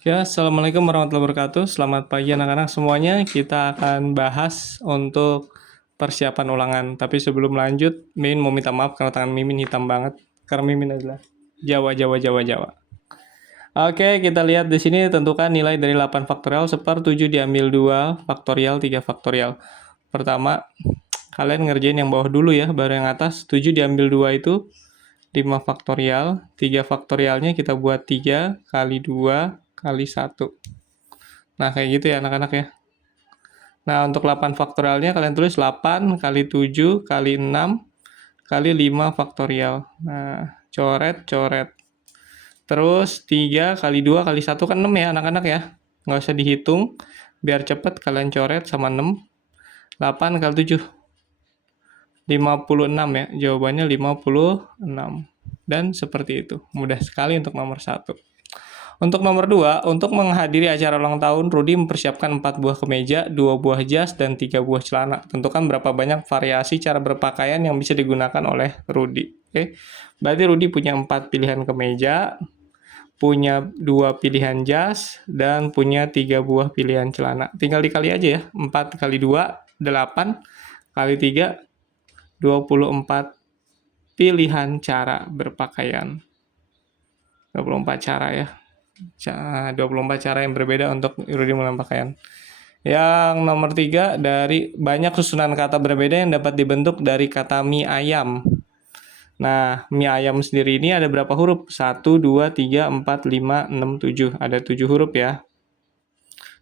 Ya, Assalamualaikum warahmatullahi wabarakatuh. Selamat pagi anak-anak semuanya. Kita akan bahas untuk persiapan ulangan. Tapi sebelum lanjut, Mimin mau minta maaf karena tangan Mimin hitam banget. Karena Mimin adalah Jawa, Jawa, Jawa, Jawa. Oke, kita lihat di sini tentukan nilai dari 8 faktorial seper 7 diambil 2 faktorial, 3 faktorial. Pertama, kalian ngerjain yang bawah dulu ya, baru yang atas. 7 diambil 2 itu 5 faktorial, 3 faktorialnya kita buat 3 kali 2 kali 1. Nah, kayak gitu ya anak-anak ya. Nah, untuk 8 faktorialnya kalian tulis 8 kali 7 kali 6 kali 5 faktorial. Nah, coret, coret. Terus 3 kali 2 kali 1 kan 6 ya anak-anak ya. Nggak usah dihitung. Biar cepet kalian coret sama 6. 8 kali 7. 56 ya. Jawabannya 56. Dan seperti itu. Mudah sekali untuk nomor 1. Untuk nomor 2, untuk menghadiri acara ulang tahun, Rudi mempersiapkan 4 buah kemeja, 2 buah jas, dan 3 buah celana. Tentukan berapa banyak variasi cara berpakaian yang bisa digunakan oleh Rudi. Oke, berarti Rudi punya 4 pilihan kemeja, punya 2 pilihan jas, dan punya 3 buah pilihan celana. Tinggal dikali aja ya, 4 kali 2, 8, kali 3, 24 pilihan cara berpakaian. 24 cara ya. 24 cara yang berbeda untuk Rudi mengenal pakaian. Yang nomor 3, dari banyak susunan kata berbeda yang dapat dibentuk dari kata mie ayam. Nah, mie ayam sendiri ini ada berapa huruf? 1, 2, 3, 4, 5, 6, 7. Ada 7 huruf ya.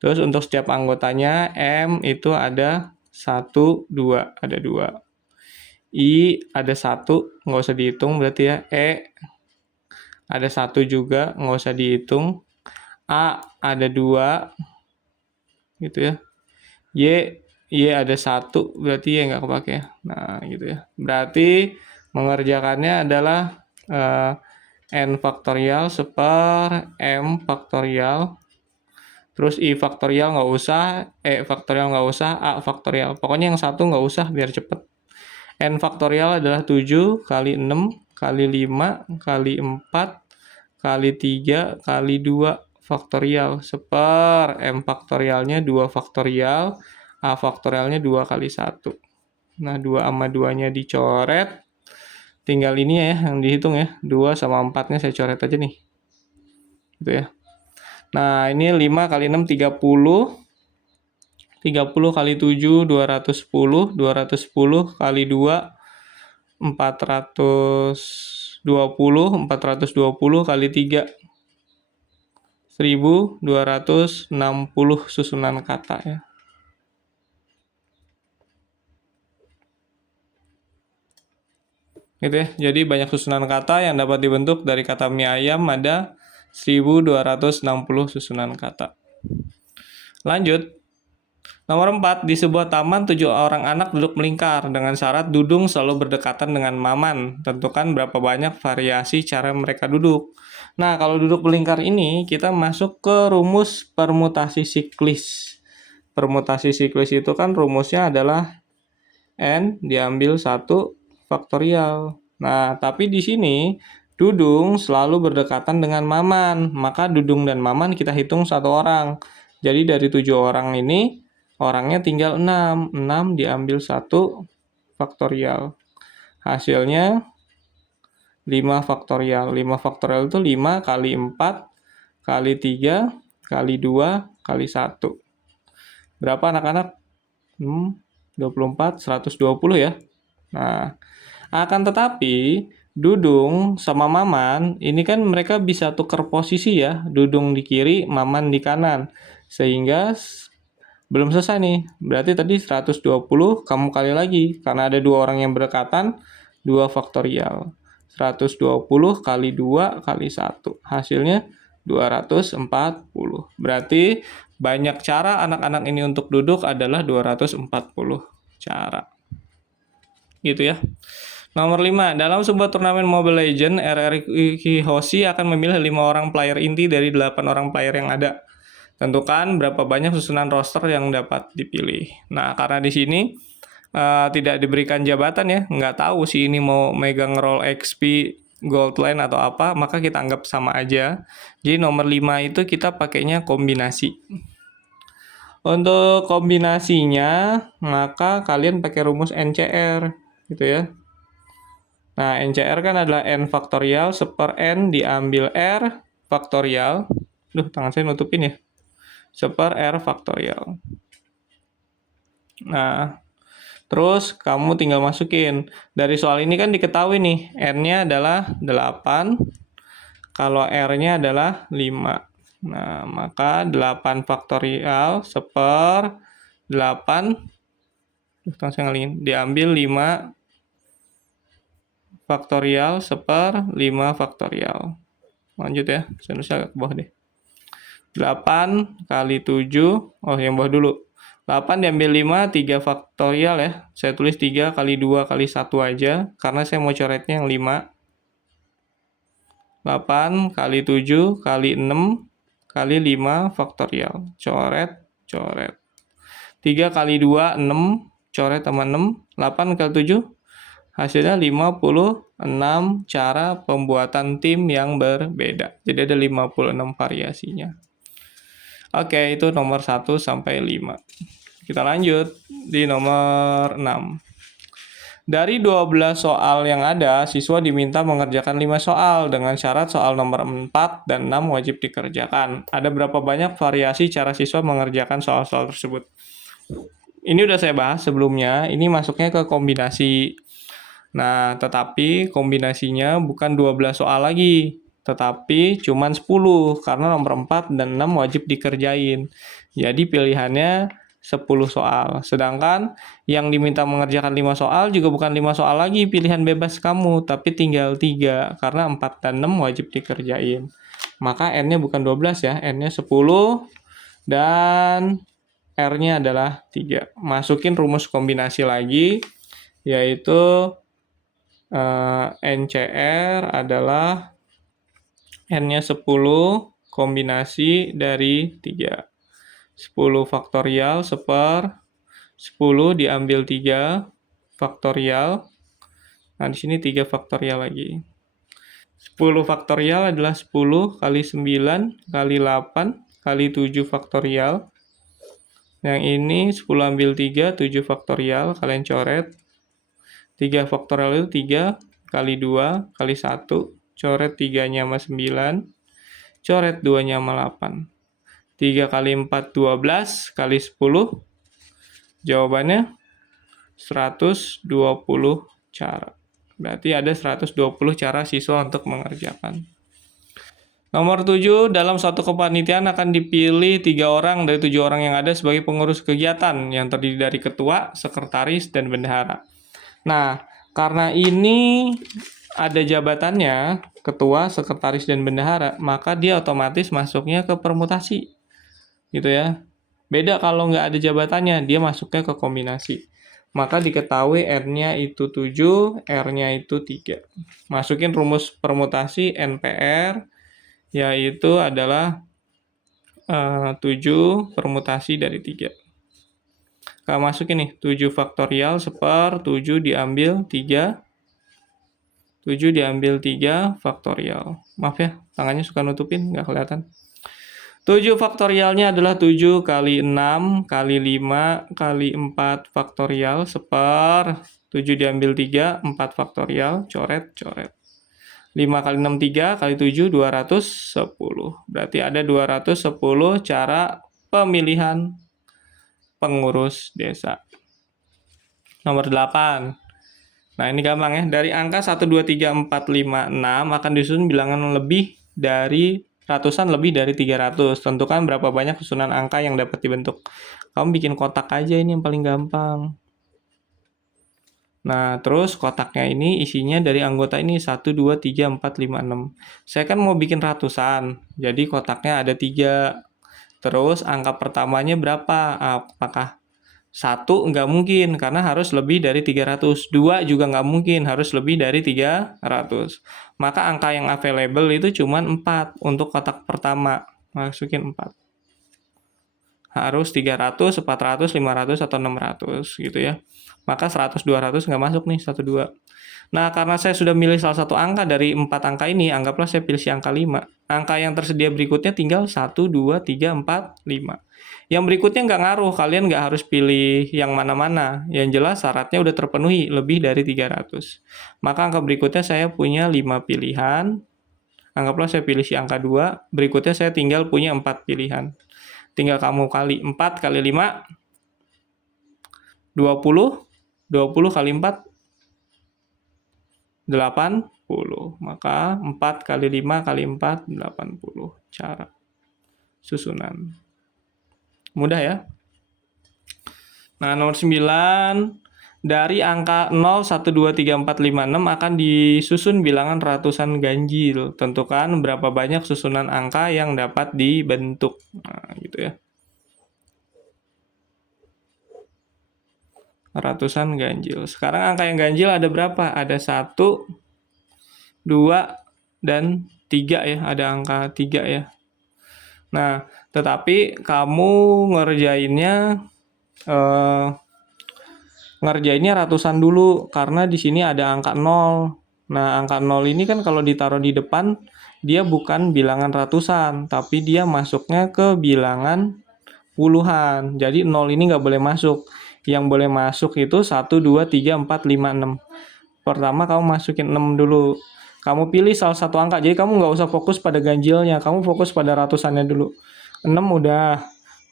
Terus untuk setiap anggotanya, M itu ada 1, 2. Ada 2. I ada 1, nggak usah dihitung berarti ya. E ada 1 juga, nggak usah dihitung. A ada 2, gitu ya. Y ada 1, berarti Y nggak kepake. Nah, gitu ya. Berarti mengerjakannya adalah N faktorial seper M faktorial. Terus I faktorial nggak usah, E faktorial nggak usah, A faktorial. Pokoknya yang 1 nggak usah biar cepet. N faktorial adalah 7 kali 6 kali 5 kali 4 kali 3 kali 2 faktorial seper M faktorialnya 2 faktorial, A faktorialnya 2 kali 1. Nah, 2 sama 2-nya dicoret. Tinggal ini ya yang dihitung ya. 2 sama 4-nya saya coret aja nih. Gitu ya. Nah, ini 5 kali 6 30. 30 kali 7 210, 210 kali 2 420, 420 kali 3 1260 susunan kata ya. Gitu ya. Jadi banyak susunan kata yang dapat dibentuk dari kata mie ayam ada 1260 susunan kata. Lanjut. Nomor 4, di sebuah taman 7 orang anak duduk melingkar dengan syarat dudung selalu berdekatan dengan maman. Tentukan berapa banyak variasi cara mereka duduk. Nah, kalau duduk melingkar ini kita masuk ke rumus permutasi siklis. Permutasi siklis itu kan rumusnya adalah N diambil 1 faktorial. Nah, tapi di sini dudung selalu berdekatan dengan maman. Maka dudung dan maman kita hitung 1 orang. Jadi dari 7 orang ini orangnya tinggal 6. 6 diambil 1 faktorial. Hasilnya 5 faktorial. 5 faktorial itu 5 kali 4 kali 3 kali 2 kali 1. Berapa anak-anak? 24, 120 ya. Nah, akan tetapi dudung sama maman ini kan mereka bisa tukar posisi ya. Dudung di kiri, maman di kanan. Sehingga belum selesai nih. Berarti tadi 120 kamu kali lagi. Karena ada 2 orang yang berdekatan, 2 faktorial. 120 kali 2 kali 1. Hasilnya 240. Berarti banyak cara anak-anak ini untuk duduk adalah 240 cara. Gitu ya. Nomor 5, dalam sebuah turnamen Mobile Legends, RRQ Hoshi akan memilih 5 orang player inti dari 8 orang player yang ada. Tentukan berapa banyak susunan roster yang dapat dipilih. Nah, karena di sini tidak diberikan jabatan ya, nggak tahu sih ini mau megang role XP gold line atau apa, maka kita anggap sama aja. Jadi nomor 5 itu kita pakainya kombinasi. Untuk kombinasinya, maka kalian pakai rumus NCR, gitu ya. Nah, NCR kan adalah N faktorial seper N diambil R faktorial. Duh, tangan saya nutupin ya. Seper R faktorial. Nah, terus kamu tinggal masukin. Dari soal ini kan diketahui nih, N-nya adalah 8, kalau R-nya adalah 5. Nah, maka 8 faktorial seper 8, saya ngalingin, diambil 5 faktorial seper 5 faktorial. Lanjut ya, saya nulis agak ke bawah deh. 8 kali 7, oh yang bawah dulu. 8 diambil 5, 3 faktorial ya. Saya tulis 3 kali 2 kali 1 aja, karena saya mau coretnya yang 5. 8 kali 7 kali 6 kali 5 faktorial. Coret, coret. 3 kali 2, 6. Coret sama 6. 8 kali 7, hasilnya 56 cara pembuatan tim yang berbeda. Jadi ada 56 variasinya. Oke, itu nomor 1 sampai 5. Kita lanjut di nomor 6. Dari 12 soal yang ada, siswa diminta mengerjakan 5 soal dengan syarat soal nomor 4 dan 6 wajib dikerjakan. Ada berapa banyak variasi cara siswa mengerjakan soal-soal tersebut? Ini udah saya bahas sebelumnya, ini masuknya ke kombinasi. Nah, tetapi kombinasinya bukan 12 soal lagi, tetapi cuma 10, karena nomor 4 dan 6 wajib dikerjain. Jadi pilihannya 10 soal. Sedangkan yang diminta mengerjakan 5 soal juga bukan 5 soal lagi, pilihan bebas kamu, tapi tinggal 3, karena 4 dan 6 wajib dikerjain. Maka N-nya bukan 12 ya, N-nya 10, dan R-nya adalah 3. Masukin rumus kombinasi lagi, yaitu NCR adalah N-nya 10 kombinasi dari 3. 10 faktorial seper 10 diambil 3 faktorial. Nah, di sini 3 faktorial lagi. 10 faktorial adalah 10 kali 9 kali 8 kali 7 faktorial. Yang ini 10 ambil 3, 7 faktorial, kalian coret. 3 faktorial itu 3 kali 2 kali 1, coret 3-nya sama 9, coret 2-nya sama 8. 3 kali 4, 12, kali 10, jawabannya 120 cara. Berarti ada 120 cara siswa untuk mengerjakan. Nomor 7, dalam suatu kepanitiaan akan dipilih 3 orang dari 7 orang yang ada sebagai pengurus kegiatan yang terdiri dari ketua, sekretaris, dan bendahara. Nah, karena ini ada jabatannya, ketua, sekretaris, dan bendahara, maka dia otomatis masuknya ke permutasi. Gitu ya. Beda kalau nggak ada jabatannya, dia masuknya ke kombinasi. Maka diketahui R-nya itu 7, R-nya itu 3. Masukin rumus permutasi NPR, yaitu adalah 7 permutasi dari 3. Kalau masukin nih, 7 faktorial seper 7 diambil 3. 7 diambil 3 faktorial. Maaf ya, tangannya suka nutupin, nggak kelihatan. 7 faktorialnya adalah 7 kali 6 kali 5 kali 4 faktorial seper 7 diambil 3, 4 faktorial, coret, coret. 5 kali 6, 3 kali 7, 210. Berarti ada 210 cara pemilihan pengurus desa. Nomor 8. Nah, ini gampang ya. Dari angka 1, 2, 3, 4, 5, 6 akan disusun bilangan lebih dari ratusan lebih dari 300. Tentukan berapa banyak susunan angka yang dapat dibentuk. Kamu bikin kotak aja, ini yang paling gampang. Nah, terus kotaknya ini isinya dari anggota ini 1, 2, 3, 4, 5, 6. Saya kan mau bikin ratusan, jadi kotaknya ada 3. Terus angka pertamanya berapa? Apakah 1? Nggak mungkin, karena harus lebih dari 300. 2 juga nggak mungkin, harus lebih dari 300. Maka angka yang available itu cuma 4 untuk kotak pertama. Masukin 4. Harus 300, 400, 500, atau 600 gitu ya. Maka 100, 200 nggak masuk nih, 1, 2. Nah, karena saya sudah milih salah satu angka dari 4 angka ini, anggaplah saya pilih si angka 5. Angka yang tersedia berikutnya tinggal 1, 2, 3, 4, 5. Yang berikutnya nggak ngaruh, kalian nggak harus pilih yang mana-mana. Yang jelas syaratnya udah terpenuhi, lebih dari 300. Maka angka berikutnya saya punya 5 pilihan. Anggaplah saya pilih si angka 2, berikutnya saya tinggal punya 4 pilihan. Tinggal kamu kali 4 kali 5, 20, 20 kali 4, 80. Maka 4 kali 5 kali 4, 80. Cara susunan. Mudah ya? Nah, nomor 9. Dari angka 0, 1, 2, 3, 4, 5, 6 akan disusun bilangan ratusan ganjil. Tentukan berapa banyak susunan angka yang dapat dibentuk. Nah, gitu ya. Ratusan ganjil. Sekarang angka yang ganjil ada berapa? Ada 1, 2, dan 3 ya. Ada angka 3 ya. Nah, tetapi kamu ngerjainnya ratusan dulu karena di sini ada angka 0. Nah, angka 0 ini kan kalau ditaruh di depan dia bukan bilangan ratusan, tapi dia masuknya ke bilangan puluhan. Jadi 0 ini nggak boleh masuk. Yang boleh masuk itu 1, 2, 3, 4, 5, 6. Pertama kamu masukin 6 dulu. Kamu pilih salah satu angka. Jadi kamu nggak usah fokus pada ganjilnya, kamu fokus pada ratusannya dulu. 6 udah.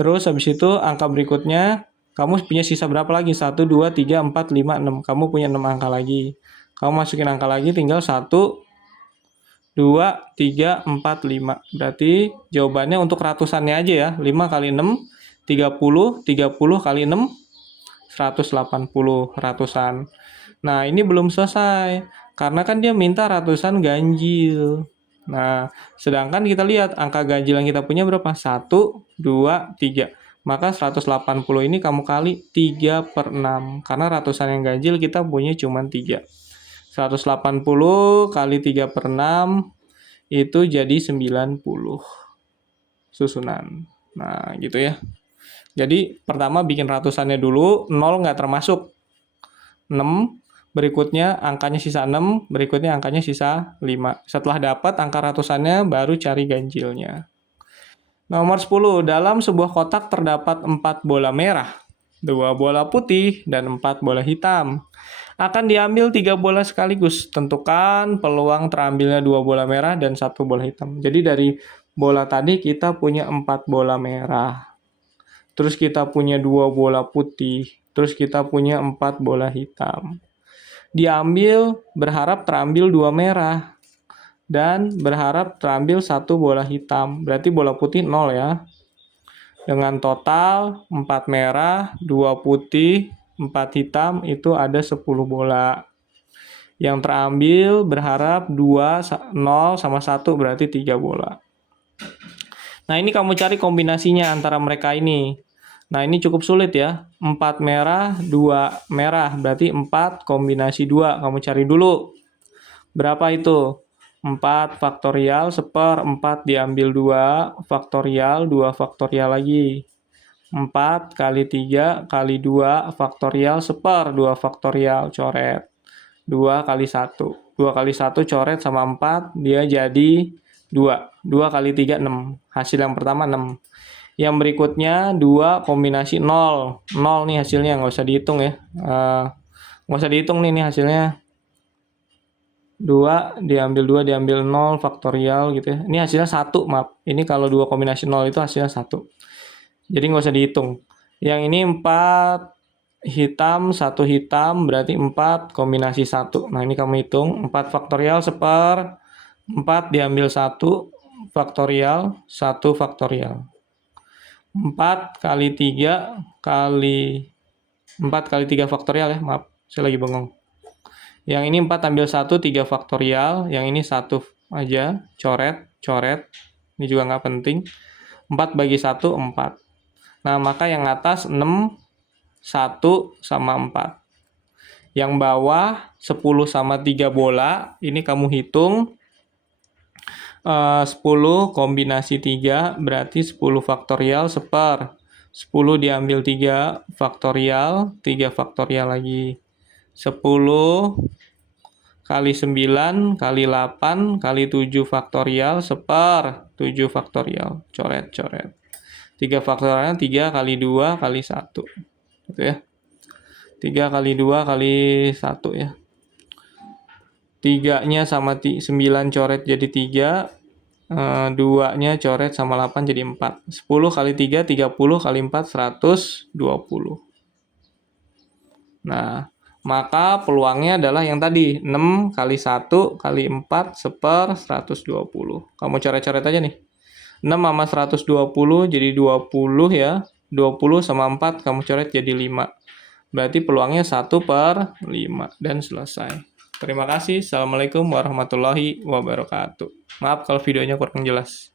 Terus habis itu angka berikutnya kamu punya sisa berapa lagi? 1, 2, 3, 4, 5, 6. Kamu punya 6 angka lagi. Kamu masukin angka lagi tinggal 1, 2, 3, 4, 5. Berarti jawabannya untuk ratusannya aja ya. 5 kali 6, 30. 30 kali 6, 180 ratusan. Nah, ini belum selesai. Karena kan dia minta ratusan ganjil. Nah, sedangkan kita lihat angka ganjil yang kita punya berapa? 1, 2, 3. Maka 180 ini kamu kali 3/6. Karena ratusan yang ganjil kita punya cuma 3. 180 kali 3/6 itu jadi 90 susunan. Nah, gitu ya. Jadi pertama bikin ratusannya dulu, 0 nggak termasuk. 6, berikutnya angkanya sisa 6, berikutnya angkanya sisa 5. Setelah dapat angka ratusannya baru cari ganjilnya. Nomor 10, dalam sebuah kotak terdapat 4 bola merah, 2 bola putih, dan 4 bola hitam. Akan diambil 3 bola sekaligus. Tentukan peluang terambilnya 2 bola merah dan 1 bola hitam. Jadi dari bola tadi kita punya 4 bola merah. Terus kita punya 2 bola putih. Terus kita punya 4 bola hitam. Diambil berharap terambil 2 merah. Dan berharap terambil 1 bola hitam. Berarti bola putih 0 ya. Dengan total 4 merah, 2 putih, 4 hitam itu ada 10 bola. Yang terambil berharap 2, 0 sama 1 berarti 3 bola. Nah, ini kamu cari kombinasinya antara mereka ini. Nah, ini cukup sulit ya. 4 merah, 2 merah. Berarti 4 kombinasi 2. Kamu cari dulu. Berapa itu? 4 faktorial 1/4 diambil 2 faktorial 2 faktorial lagi. 4 kali 3 kali 2 faktorial 1/2 faktorial coret. 2 kali 1. 2 kali 1 coret sama 4 dia jadi 2. 2 kali 3 6. Hasil yang pertama 6. Yang berikutnya 2 kombinasi 0. 0 nih hasilnya nggak usah dihitung ya. Nggak usah dihitung nih hasilnya. 2 diambil 2 diambil 0 faktorial gitu ya. Ini hasilnya 1, maaf. Ini kalau 2 kombinasi 0 itu hasilnya 1. Jadi nggak usah dihitung. Yang ini 4 hitam, 1 hitam berarti 4 kombinasi 1. Nah, ini kamu hitung 4 faktorial 1/4 diambil 1 faktorial 1 faktorial. 4 kali 3 kali 4 kali 3 faktorial ya, maaf. Saya lagi bengong. Yang ini 4 ambil 1, 3 faktorial. Yang ini 1 aja, coret. Ini juga nggak penting. 4 bagi 1, 4. Nah, maka yang atas 6, 1 sama 4. Yang bawah 10 sama 3 bola. Ini kamu hitung. 10 kombinasi 3 berarti 10 faktorial 1/4. 10 diambil 3 faktorial, 3 faktorial lagi. 10 kali 9 kali 8 kali 7 faktorial 7 faktorial. Coret-coret. 3 faktorialnya 3 kali 2 kali 1. Gitu ya. 3 kali 2 kali 1 ya. 3-nya sama 9 coret jadi 3. 2-nya coret sama 8 jadi 4. 10 kali 3, 30 kali 4, 120. Nah, maka peluangnya adalah yang tadi, 6 kali 1 kali 4 120. Kamu coret-coret aja nih. 6 sama 120 jadi 20 ya. 20 sama 4 kamu coret jadi 5. Berarti peluangnya 1/5 dan selesai. Terima kasih. Assalamualaikum warahmatullahi wabarakatuh. Maaf kalau videonya kurang jelas.